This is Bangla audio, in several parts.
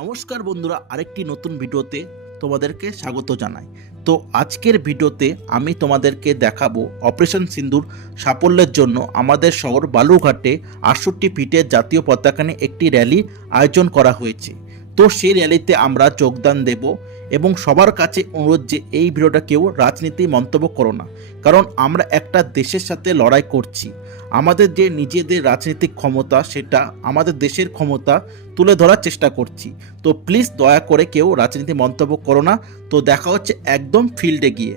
নমস্কার বন্ধুরা, আরেকটি নতুন ভিডিওতে তোমাদেরকে স্বাগত জানাই। তো আজকের ভিডিওতে আমি তোমাদেরকে দেখাবো অপারেশন সিন্দুর সাফল্যের জন্য আমাদের শহর বালুঘাটে আটষট্টি ফিটের জাতীয় পতাকা নিয়ে একটি র্যালি আয়োজন করা হয়েছে। তো সেই র্যালিতে আমরা যোগদান দেব এবং সবার কাছে অনুরোধ যে এই ভিডিওটা কেউ রাজনীতি মন্তব্য করো না। কারণ আমরা একটা দেশের সাথে লড়াই করছি। আমাদের যে নিজেদের রাজনৈতিক ক্ষমতা, সেটা আমাদের দেশের ক্ষমতা তুলে ধরার চেষ্টা করছি। তো প্লিজ দয়া করে কেউ রাজনীতি মন্তব্য করো না। তো দেখা হচ্ছে একদম ফিল্ডে গিয়ে।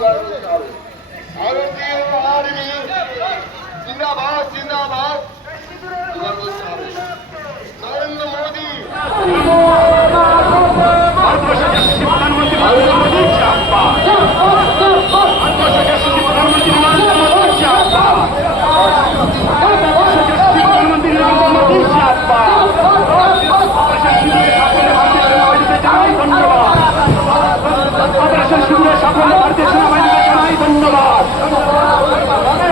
ভারতীয় আর্মি জিন্দাবাদ জিন্দাবাদ নরেন্দ্র মোদী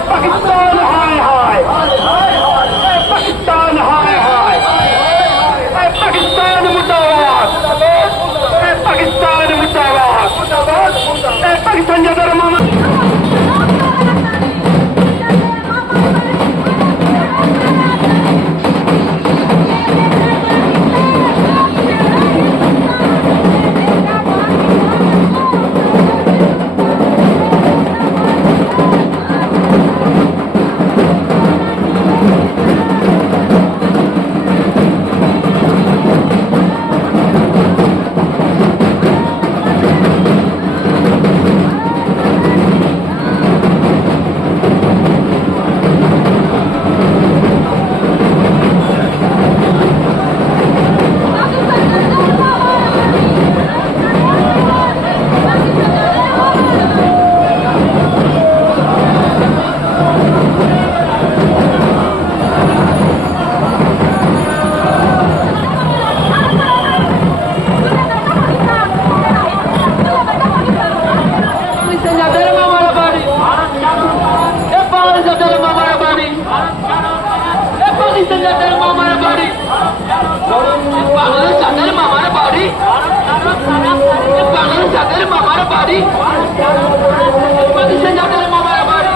পাকিস্তান হায় হায় যাদের মামার বাড়ি। বাংলার যাদের মামার বাড়ি। বাংলার যাদের মামার বাড়ি। বাংলাদেশে যাদের মামার বাড়ি।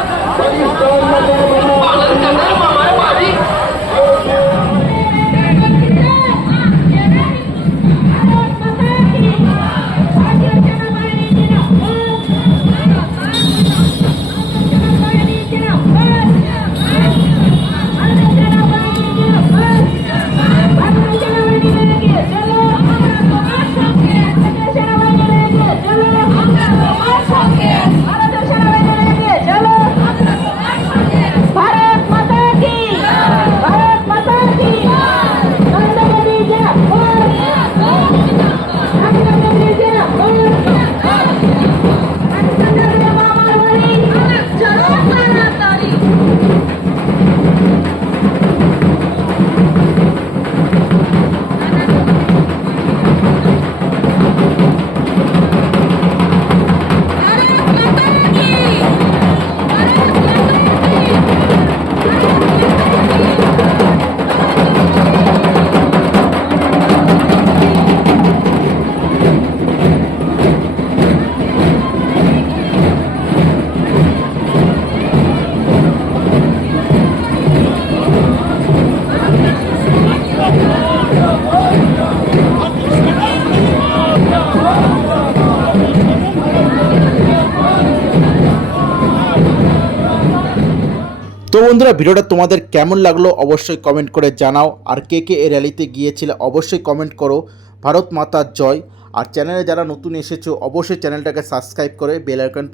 তো বন্ধুরা, ভিডিওটা তোমাদের কেমন লাগল অবশ্যই কমেন্ট করে জানাও। আর কে কে এ র্যালিতে গিয়েছিলে অবশ্যই কমেন্ট করো। ভারত মাতার জয়। আর চ্যানেলে যারা নতুন এসেছ, অবশ্যই চ্যানেলটাকে সাবস্ক্রাইব করে বেল আইকন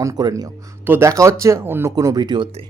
অন করে নিও। তো দেখা হচ্ছে অন্য কোনো ভিডিওতে